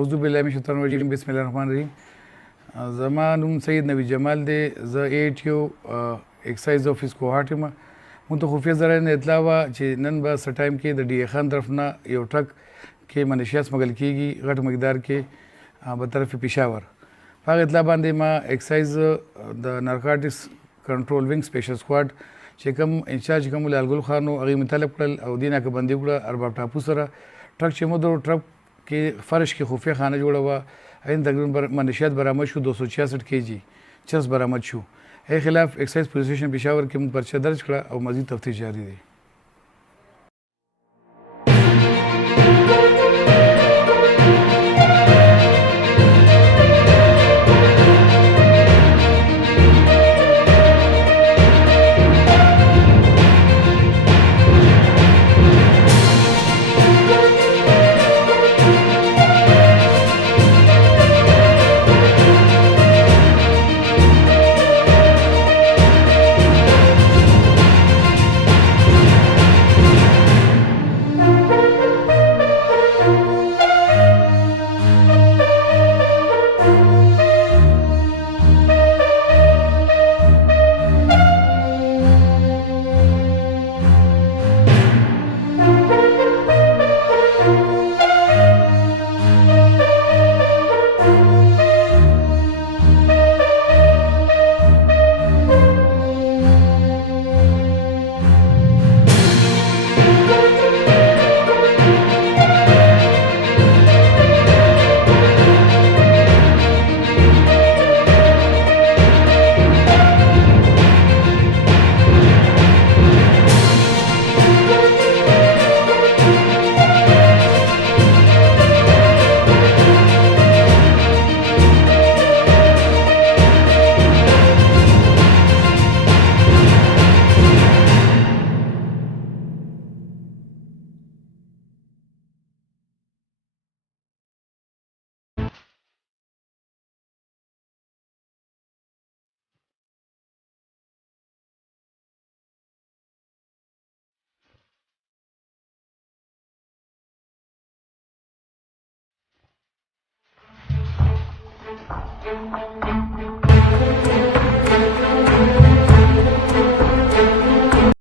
اعوذ بالله من الشیطان الرجیم بسم الله الرحمن الرحیم. زما نوم سید نبی جمال دی. زه ایټیو ایکسایز آفیس کوهاټ یم. مونږ ته خفیه ذرایع نه اطلاع وه چې نن به څه ټایم کې د ډي ای خان طرف نه یو ټرک کې منشیات سمګل کېږي غټ مقدار کې به طرف پېښور. په هغه اطلاع باندې ما ایکسایز د نارکاټکس کنټرول وینګ سپیشل سکواډ چې کوم انچارج کوم لالګل خان و هغې مې طلب کړل او دې ناکهبندي وکړه ارباب ټاپو سره. ټرک چې مو د ټرک کې فرش کې خفیه خانه جوړه وه، هغې تقریبا منشیات برآمد شو 266 کېجي چرس برآمد شو. هغې خلاف ایکسایز پولیس سټیشن پېښور کې موږ پرچه درج کړه او مزید تفتیش جاري دی.